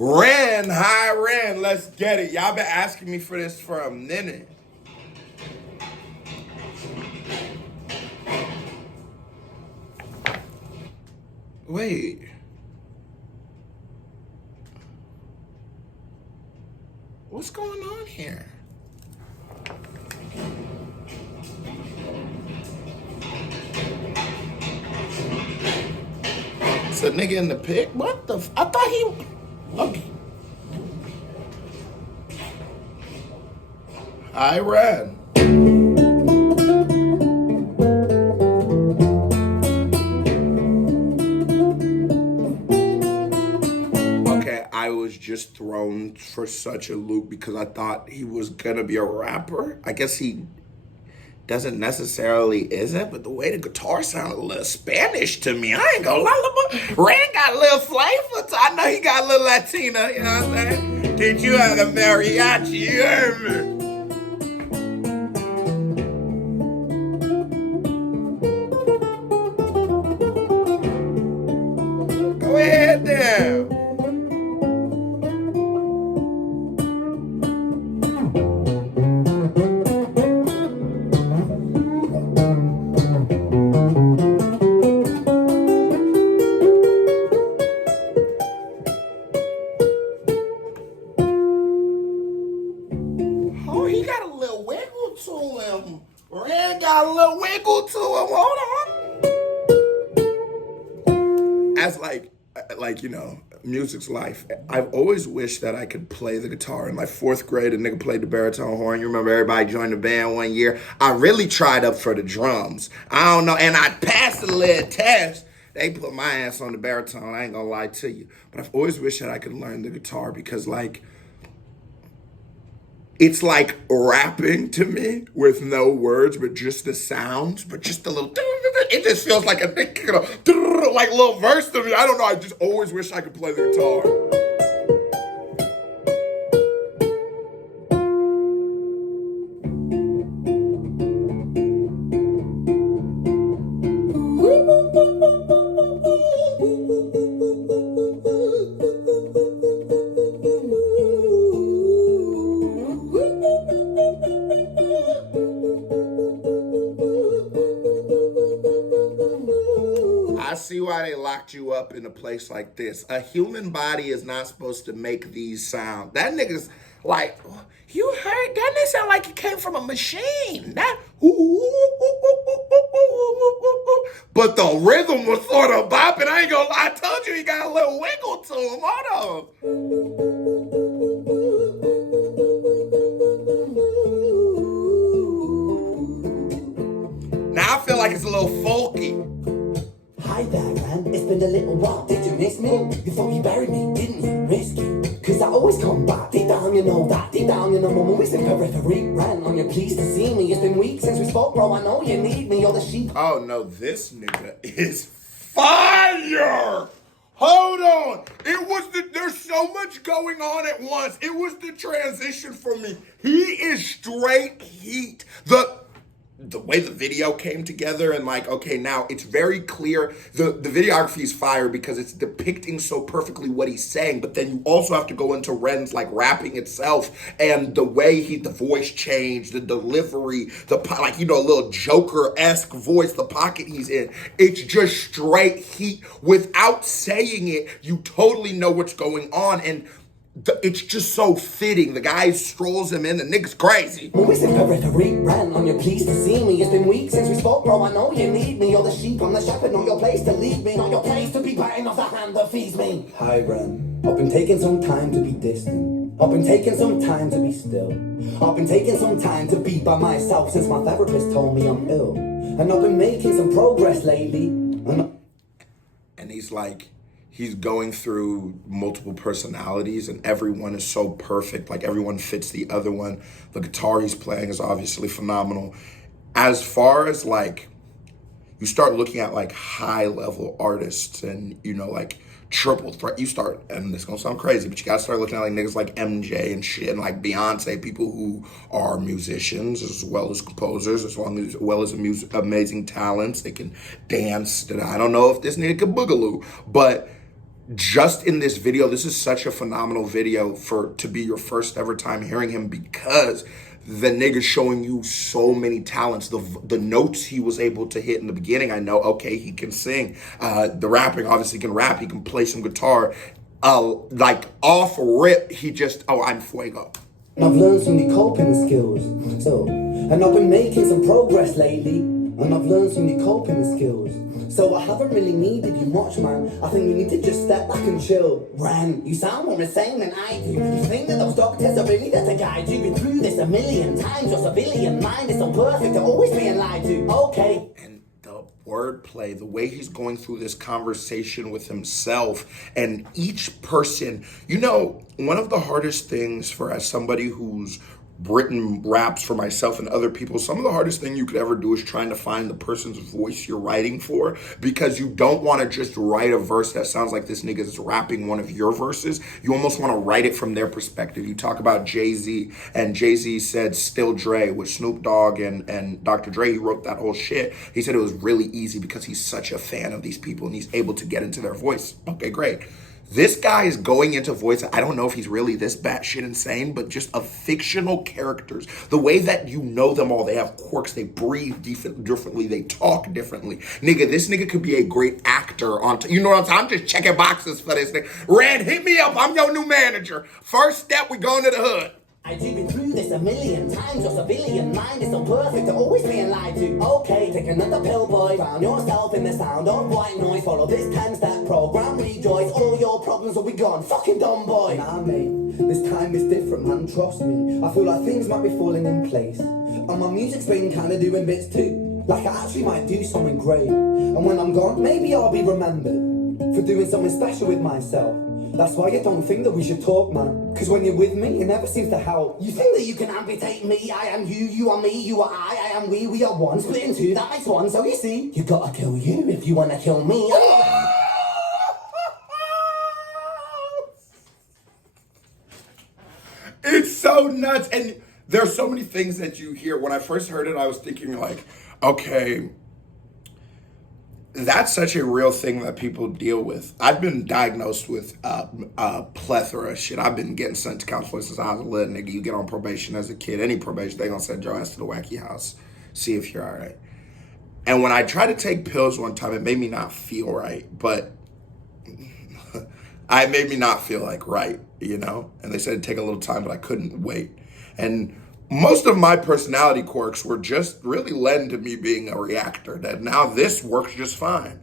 Ren, hi Ren, let's get it. Y'all been asking me for this for a minute. Wait. What's going on here? It's a nigga in the pic? What the I thought he... Okay. Hi, Ren. Okay, I was just thrown for such a loop because I thought he was gonna be a rapper. I guess he doesn't necessarily isn't, but the way the guitar sounded a little Spanish to me. I ain't gonna lie, Ren got a little flavor. I know he got a little Latina, you know what I'm saying? Did you have the mariachi, you heard me? Go ahead then. Oh, he got a little wiggle to him. Ren got a little wiggle to him. Hold on. As like, you know, music's life. I've always wished that I could play the guitar. In like fourth grade, a nigga played the baritone horn. You remember everybody joined the band one year. I really tried up for the drums. I don't know, and I passed the little test. They put my ass on the baritone. I ain't gonna lie to you. But I've always wished that I could learn the guitar because like, it's like rapping to me with no words, but just the sounds, but just a little, it just feels like a like little verse to me. I don't know, I just always wish I could play the guitar. I see why they locked you up in a place like this. A human body is not supposed to make these sounds. That nigga's like, you heard that nigga sound like it came from a machine. That but the rhythm was sort of bopping. I ain't gonna lie. I told you he got a little wiggle to him. Hold on. Now I feel like it's a little folky. Hi there, man. It's been a little while. Did you miss me? You thought you buried me, didn't you? Risky. Cause I always come back. Deep down, you know that. Deep down, you know, mama, we sing periphery. Ran on your pleased to see me. It's been weeks since we spoke, bro. I know you need me. You're the sheep. Oh, no, this nigga is fire. Hold on. There's so much going on at once. It was the transition for me. He is straight heat. The way the video came together and like, okay, now it's very clear. The videography is fire because it's depicting so perfectly what he's saying, but then you also have to go into Ren's like rapping itself and the way the voice changed, the delivery, like, you know, a little Joker-esque voice, the pocket he's in. It's just straight heat. Without saying it, you totally know what's going on, and it's just so fitting. The guy strolls him in, the nigga's crazy. Always in periphery, ran on your pleased to see me. It's been weeks since we spoke, bro. I know you need me. You're the sheep, I'm the shepherd. Not your place to lead me. Not your place to be biting off the hand that feeds me. Hi, Ren. I've been taking some time to be distant. I've been taking some time to be still. I've been taking some time to be by myself since my therapist told me I'm ill. And I've been making some progress lately. And he's like, he's going through multiple personalities and everyone is so perfect. Like everyone fits the other one. The guitar he's playing is obviously phenomenal. As far as like, you start looking at like high level artists and, you know, like triple threat, you start, and this is gonna sound crazy, but you gotta start looking at like niggas like MJ and shit and like Beyonce, people who are musicians as well as composers, as well as amazing talents. They can dance. I don't know if this nigga could boogaloo, but just in this video, this is such a phenomenal video to be your first ever time hearing him, because the nigga's showing you so many talents. The notes he was able to hit in the beginning, I know, okay, he can sing. The rapping, obviously, he can rap. He can play some guitar. Like off rip, he just, I'm fuego. I've learned some new coping skills. And I've been making some progress lately. And I've learned some new coping skills. So I haven't really needed you much, man. I think you need to just step back and chill. Ran, you sound more insane than I do. You think that those doctors are really there to guide you? Been through this a million times. Your civilian mind is so perfect to always being lied to. Okay. And the wordplay, the way he's going through this conversation with himself and each person, one of the hardest things for as somebody who's written raps for myself and other people, some of the hardest thing you could ever do is trying to find the person's voice you're writing for, because you don't want to just write a verse that sounds like this nigga is rapping one of your verses. You almost want to write it from their perspective. You talk about Jay-Z, and Jay-Z said Still Dre with Snoop Dogg and Dr. Dre. He wrote that whole shit. He said it was really easy because he's such a fan of these people and he's able to get into their voice. Okay, great. This guy is going into voice. I don't know if he's really this batshit insane, but just of fictional characters. The way that you know them all, they have quirks, they breathe differently, they talk differently. Nigga, this nigga could be a great actor you know what I'm saying? I'm just checking boxes for this nigga. Red, hit me up. I'm your new manager. First step, we going to the hood. I've been through this a million times. Your civilian mind is so perfect to always being lied to. Okay, take another pill, boy. Drown yourself in the sound of white noise. Follow this 10-step program, rejoice. All your problems will be gone. Fucking dumb boy. Nah, mate, this time is different, man. Trust me. I feel like things might be falling in place. And my music's been kinda doing bits too. Like I actually might do something great. And when I'm gone, maybe I'll be remembered for doing something special with myself. That's why I don't think that we should talk, man. Cause when you're with me, it never seems to help. You think that you can amputate me? I am you, you are me, you are I am we are one. Split in two, that makes one. So you see, you gotta kill you if you wanna kill me. It's so nuts. And there's so many things that you hear. When I first heard it, I was thinking like, okay, that's such a real thing that people deal with. I've been diagnosed with a plethora of shit. I've been getting sent to counseling since I was a little nigga. You get on probation as a kid, any probation, they gonna send your ass to the wacky house, see if you're all right. And when I tried to take pills one time, it made me not feel right, but it made me not feel like right, And they said it'd take a little time, but I couldn't wait. And most of my personality quirks were just really led to me being a reactor, that now this works just fine.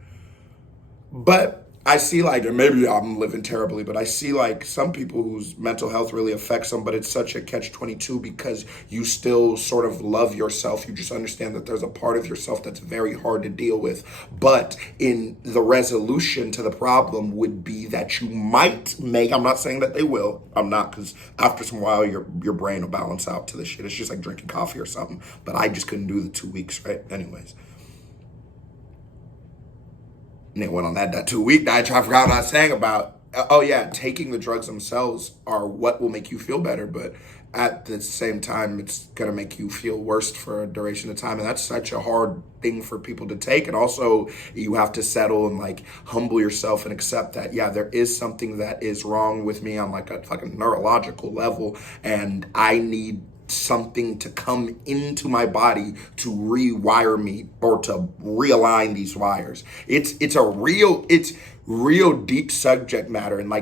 But I see and maybe I'm living terribly, but I see some people whose mental health really affects them, but it's such a catch-22 because you still sort of love yourself. You just understand that there's a part of yourself that's very hard to deal with. But in the resolution to the problem would be that you might I'm not saying that they will. I'm not, because after some while, your brain will balance out to the shit. It's just like drinking coffee or something. But I just couldn't do the 2 weeks, right? Anyways. Nigga went on that 2 week diet. I forgot what I was saying about. Oh yeah, taking the drugs themselves are what will make you feel better, but at the same time, it's gonna make you feel worse for a duration of time, and that's such a hard thing for people to take. And also, you have to settle and humble yourself and accept that there is something that is wrong with me on a fucking neurological level, and I need something to come into my body to rewire me or to realign these wires. It's real deep subject matter, and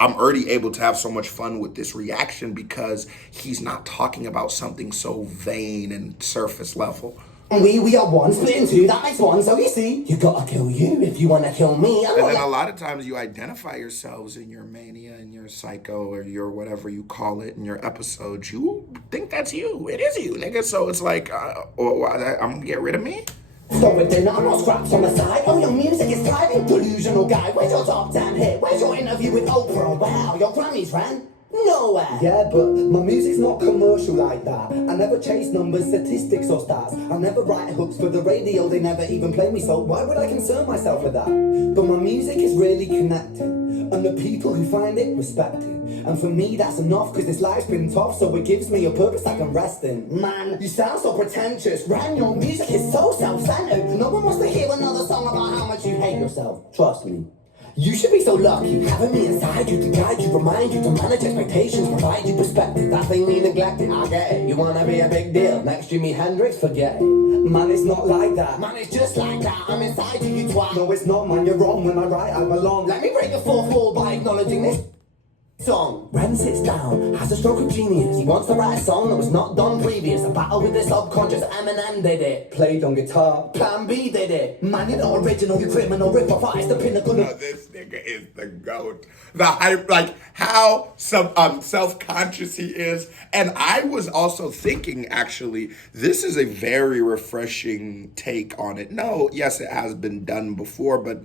I'm already able to have so much fun with this reaction because he's not talking about something so vain and surface level. We are one, split in two, that makes one. So you see, you gotta kill you if you wanna kill me. And then a lot of times you identify yourselves in your mania and your psycho or your whatever you call it in your episodes. You think that's you. It is you, nigga. So it's I'm gonna get rid of me? Stop it then, I'm not scraps on the side. Oh, your music is thriving, delusional guy. Where's your top 10 hit? Where's your interview with Oprah? Wow, your Grammys ran nowhere. Yeah, but my music's not commercial like that. I never chase numbers, statistics or stats. I never write hooks for the radio, they never even play me, so why would I concern myself with that? But my music is really connected, and the people who find it respect it. And for me that's enough, cause this life's been tough, so it gives me a purpose I can rest in. Man, you sound so pretentious. Ran, your music is so self-centered. No one wants to hear another song about how much you hate yourself. Trust me. You should be so lucky, having me inside you to guide you, remind you to manage expectations, provide you perspective. That thing you neglected, I get it. You wanna be a big deal, next Jimi Hendrix, forget it. Man, it's not like that. Man, it's just like that. I'm inside you, you twat. No, it's not, man, you're wrong. When I write, I belong. Let me break the fourth wall by acknowledging this song. Ren sits down, has a stroke of genius. He wants to write a song that was not done previous. A battle with the subconscious, Eminem did it. Played on guitar, Plan B did it. Man, you're not original, you criminal rip-off artist, the pinnacle. No, this nigga is the GOAT. The hype, like how self-conscious he is. And I was also thinking, actually, this is a very refreshing take on it. No, yes, it has been done before, but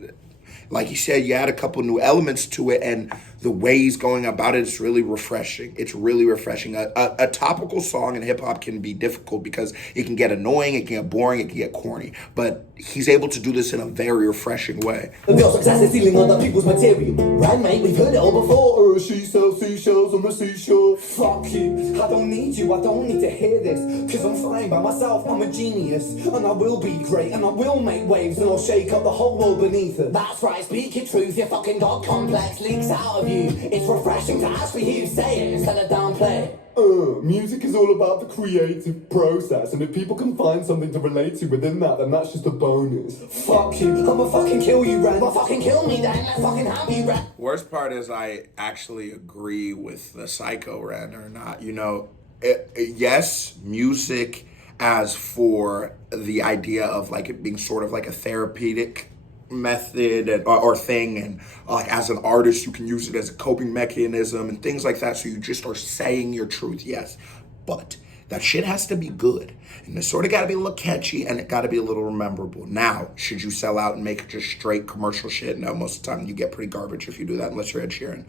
like you said, you add a couple new elements to it, and the way he's going about it, it's really refreshing. It's really refreshing. A topical song in hip-hop can be difficult because it can get annoying, it can get boring, it can get corny. But he's able to do this in a very refreshing way. Your success is stealing other people's material. Right, mate, we've heard it all before. She sells seashells on the seashore. Fuck you, I don't need you, I don't need to hear this. Cause I'm fine by myself, I'm a genius. And I will be great, and I will make waves, and I'll shake up the whole world beneath it. That's right, speak your truth, your fucking God complex leaks out of you. It's refreshing to actually hear you say it instead of downplay it. Music is all about the creative process, and if people can find something to relate to within that, then that's just a bonus. Fuck you, I'ma fucking kill you, Ren. Well, fucking kill me then, let's fucking have you, Ren. Worst part is I actually agree with the Psycho Ren or not. You know, yes, music as for the idea of like it being sort of like a therapeutic method or thing, and like as an artist you can use it as a coping mechanism and things like that, so you just are saying your truth, yes, but that shit has to be good, and it sort of got to be a little catchy, and it got to be a little memorable. Now, should you sell out and make just straight commercial shit? No, most of the time you get pretty garbage if you do that, unless you're Ed Sheeran.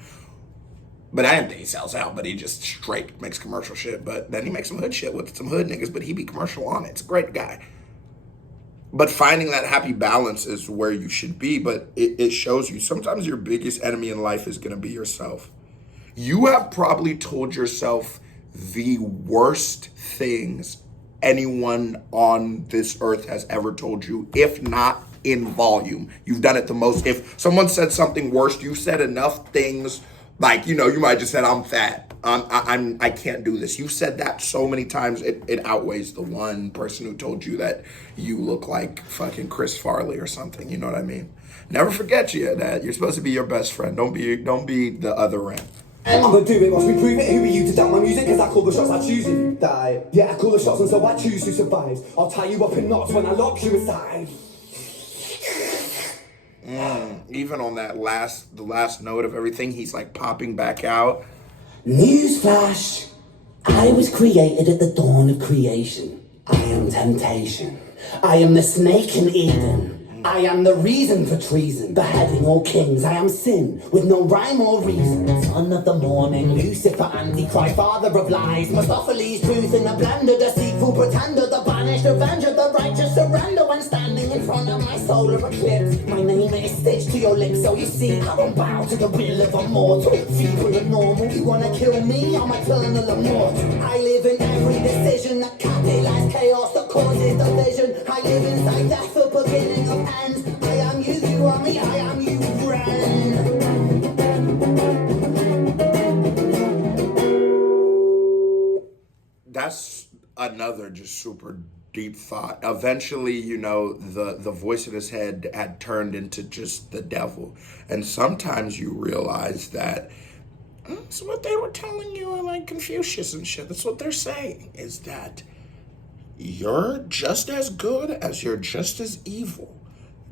But I didn't think he sells out, but he just straight makes commercial shit. But then he makes some hood shit with some hood niggas, but he be commercial on it. It's a great guy. But finding that happy balance is where you should be. But it shows you sometimes your biggest enemy in life is going to be yourself. You have probably told yourself the worst things anyone on this earth has ever told you, if not in volume. You've done it the most. If someone said something worse, you said enough things. Like, you know, you might just said, I'm fat. I can't do this. You've said that so many times, it outweighs the one person who told you that you look like fucking Chris Farley or something. You know what I mean? Never forget that you're supposed to be your best friend. Don't be the other end. I'm gonna do it, watch me prove it. Who are you to doubt my music? Cause I call the shots, I choose if you die. Yeah, I call the shots and so I choose who survives. I'll tie you up in knots when I lock you inside. Even on the last note of everything, he's like popping back out. Newsflash! I was created at the dawn of creation. I am temptation. I am the snake in Eden. I am the reason for treason, beheading all kings. I am sin, with no rhyme or reason. Son of the morning, Lucifer, Antichrist, father of lies. Mephistopheles, truth in the blender, deceitful pretender, the banished avenger, the righteous surrender when standing in front of my solar eclipse. My name is stitched to your lips, so you see I won't bow to the will of a mortal. Feeble and normal, you wanna kill me? I'm eternal immortal. I live in every decision that catalyzes chaos, that causes division. I live inside death, the beginning of ends. I am you, you are me, I am you, friend. That's another just super deep thought. Eventually, you know, the voice in his head had turned into just the devil. And sometimes you realize that that's what they were telling you, like Confucius and shit. That's what they're saying, is that you're just as good as you're just as evil.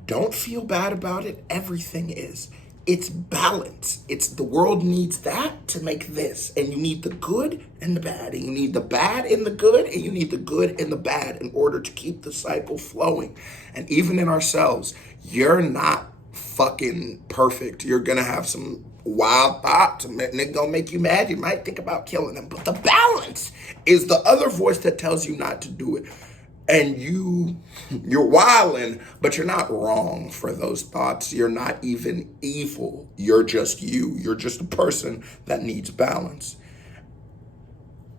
Don't feel bad about it. Everything is. It's balance. The world needs that to make this. And you need the good and the bad. And you need the bad in the good, and you need the good in the bad in order to keep the cycle flowing. And even in ourselves, you're not fucking perfect. You're gonna have some wild thoughts, and they're gonna make you mad. You might think about killing them. But the balance is the other voice that tells you not to do it. And you're wilding, but you're not wrong for those thoughts. You're not even evil. You're just you. You're just a person that needs balance.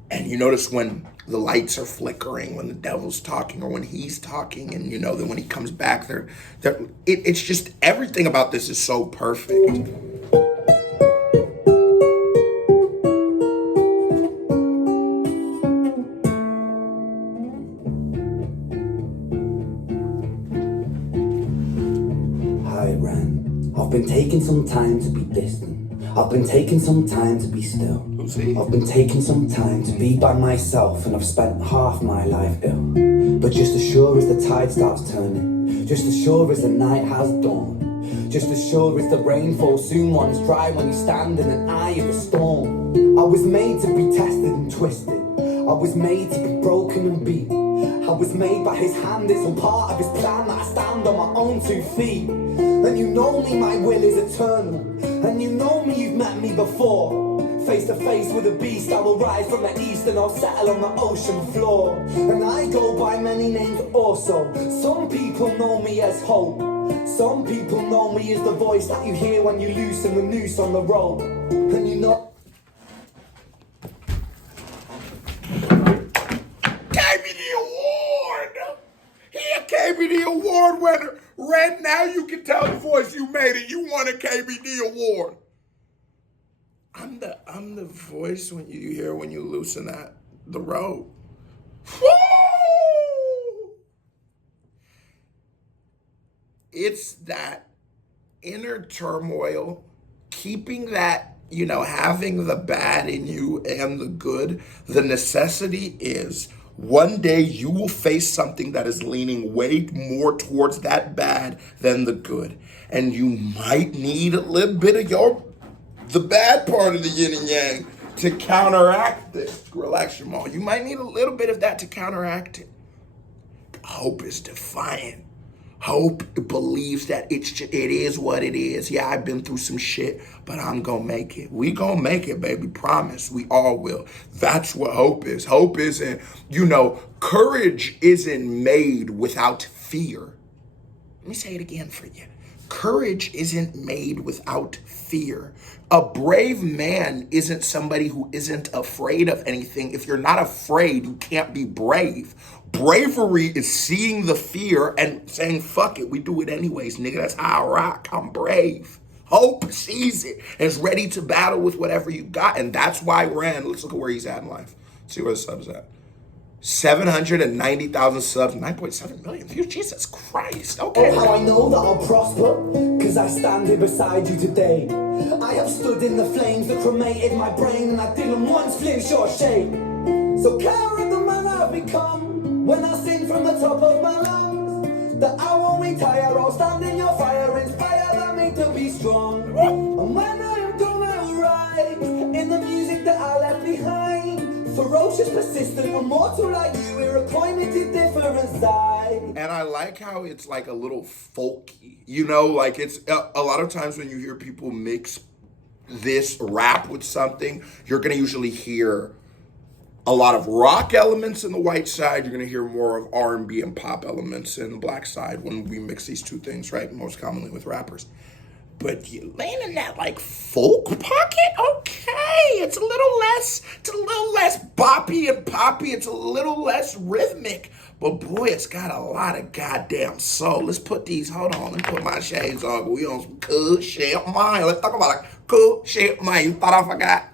And you notice when the lights are flickering when the devil's talking or when he's talking, and you know that when he comes back, it's just everything about this is so perfect. Hi, Ren. I've been taking some time to be distant. I've been taking some time to be still. Who's he? I've been taking some time to be by myself, and I've spent half my life ill. But just as sure as the tide starts turning, just as sure as the night has dawned, just as sure as the rainfall soon runs dry when you stand in an eye of a storm. I was made to be tested and twisted. I was made to be broken and beat. I was made by his hand, it's all part of his plan that I stand on my own 2 feet. And you know me, my will is eternal. And you know me, you've met me before. Face to face with a beast, I will rise from the east and I'll settle on the ocean floor. And I go by many names also. Some people know me as hope. Some people know me as the voice that you hear when you loosen the noose on the rope. And you know... KBD Award winner. Red, now you can tell the voice you made it. You won a KBD Award. I'm the voice when you hear when you loosen the rope. Woo! It's that inner turmoil, keeping that, having the bad in you and the good. The necessity is one day you will face something that is leaning way more towards that bad than the good. And you might need a little bit of the bad part of the yin and yang to counteract this. Relax your mom. You might need a little bit of that to counteract it. Hope is defiant. Hope believes that it is what it is. Yeah, I've been through some shit, but I'm gonna make it. We gonna make it, baby. Promise. We all will. That's what hope is. Hope isn't, courage isn't made without fear. Let me say it again for you. Courage isn't made without fear. A brave man isn't somebody who isn't afraid of anything. If you're not afraid, you can't be brave. Bravery is seeing the fear and saying, fuck it, we do it anyways, nigga. That's how I rock. I'm brave. Hope sees it and is ready to battle with whatever you got. And that's why Ren, let's look at where he's at in life. See where the sub's at. 790,000 subs, 9.7 million views. Jesus Christ. Okay. Oh, how I know that I'll prosper, cause I stand here beside you today. I have stood in the flames that cremated my brain, and I didn't once flinch or shake. So care of the man I've become, when I sing from the top of my lungs, that I won't retire, I'll stand in your fire, inspire me to be strong. And when I am done, I will rise in the music that I left behind. Ferocious, persistent, immortal like you, we're appointed different side. And I like how it's like a little folky, like it's a lot of times when you hear people mix this rap with something, you're gonna usually hear a lot of rock elements in the white side. You're gonna hear more of R&B and pop elements in the black side when we mix these two things, right? Most commonly with rappers. But you laying in that like folk pocket, okay. It's a little less boppy and poppy. It's a little less rhythmic. But boy, it's got a lot of goddamn soul. Let's put these, hold on, let me put my shades on. We on some cool shit, man. Let's talk about like cool shit, man. You thought I forgot?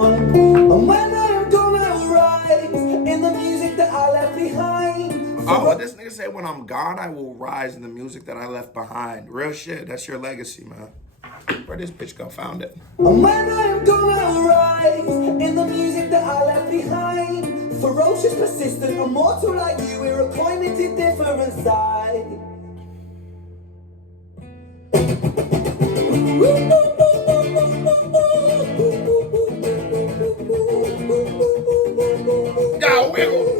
And when I am done, I will rise in the music that I left behind. Oh, what this nigga say, when I'm gone, I will rise in the music that I left behind. Real shit, that's your legacy, man. Where this bitch go? Found it. And when I am done, I will rise in the music that I left behind. Ferocious, persistent, immortal like you, we're appointed different side. Now, wiggle.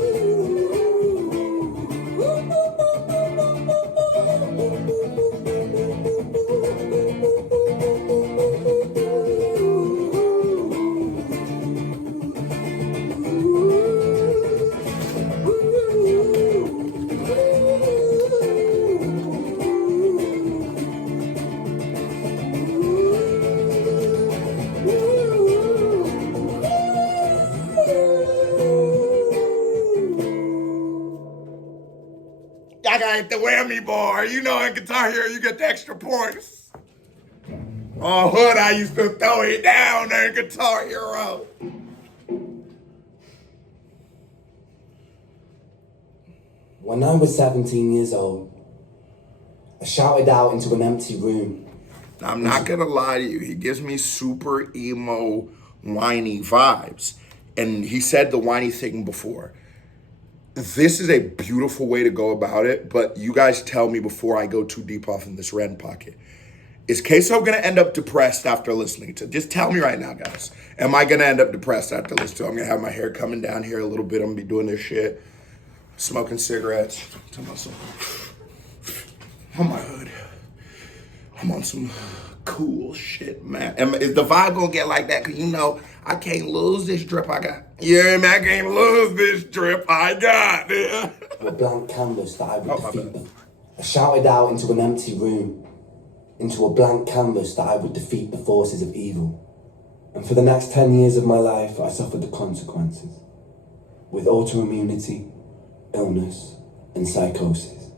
like the whammy bar. You know, in Guitar Hero, you get the extra points. On Hood, I used to throw it down there in Guitar Hero. When I was 17 years old, I shouted out into an empty room. I'm not gonna lie to you, he gives me super emo, whiny vibes. And he said the whiny thing before. This is a beautiful way to go about it, but you guys tell me before I go too deep off in this red pocket. Is Queso gonna end up depressed after listening to? Just tell me right now, guys. Am I gonna end up depressed after listening to? I'm gonna have my hair coming down here a little bit. I'm gonna be doing this shit, smoking cigarettes. I'm my hood. I'm on some cool shit, man. Is the vibe gonna get like that? Cause you know I can't lose this drip I got. Yeah, man, I can't lose this drip I got. Yeah. A blank canvas that I would defeat them. I shouted out into an empty room. Into a blank canvas that I would defeat the forces of evil. And for the next 10 years of my life, I suffered the consequences. With autoimmunity, illness, and psychosis.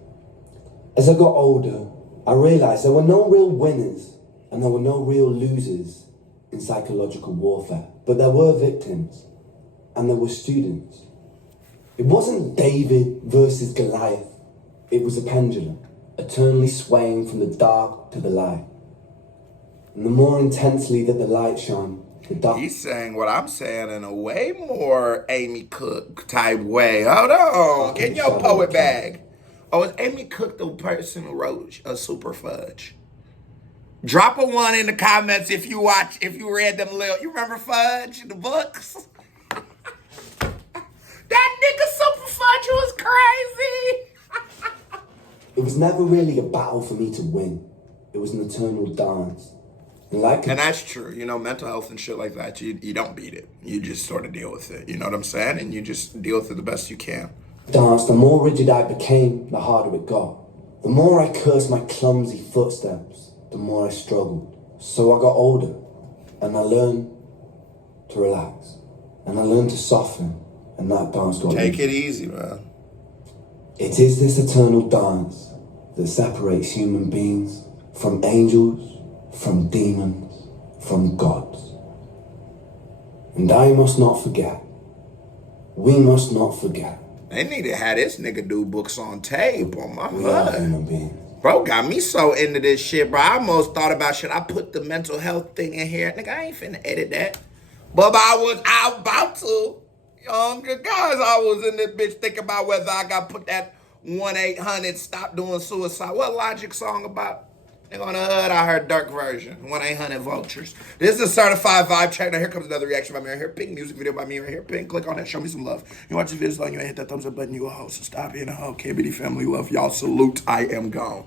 As I got older, I realized there were no real winners and there were no real losers in psychological warfare. But there were victims and there were students. It wasn't David versus Goliath. It was a pendulum, eternally swaying from the dark to the light. And the more intensely that the light shone, the dark... He's saying what I'm saying in a way more Amy Cook type way. Hold on, get your poet bag. Oh, is Amy Cook the person who wrote a Super Fudge? Drop a 1 in the comments if you read them little, you remember Fudge, the books? That nigga Super Fudge was crazy. It was never really a battle for me to win. It was an eternal dance. And that's true. You know, mental health and shit like that, you don't beat it. You just sort of deal with it. You know what I'm saying? And you just deal with it the best you can. Dance, the more rigid I became, the harder it got. The more I cursed my clumsy footsteps, the more I struggled. So I got older, and I learned to relax. And I learned to soften, and that dance got Take it easy, man. It is this eternal dance that separates human beings from angels, from demons, from gods. And I must not forget. We must not forget. They need to have this nigga do books on tape on my We are hood. human beings. Bro got me so into this shit, bro. I almost thought about, should I put the mental health thing in here? Nigga, I ain't finna edit that. But I was about to. Younger guys, I was in this bitch thinking about whether I got put that 1-800 stop doing suicide. What Logic song about? Nigga on the hood, I heard dark version. 1-800 vultures. This is a certified vibe check. Now here comes another reaction by me right here. Pink music video by me right here. Pink, click on that. Show me some love. You watch this video, you ain't hit that thumbs up button. You a hoe. So stop being a hoe. KBD family love y'all. Salute. I am gone.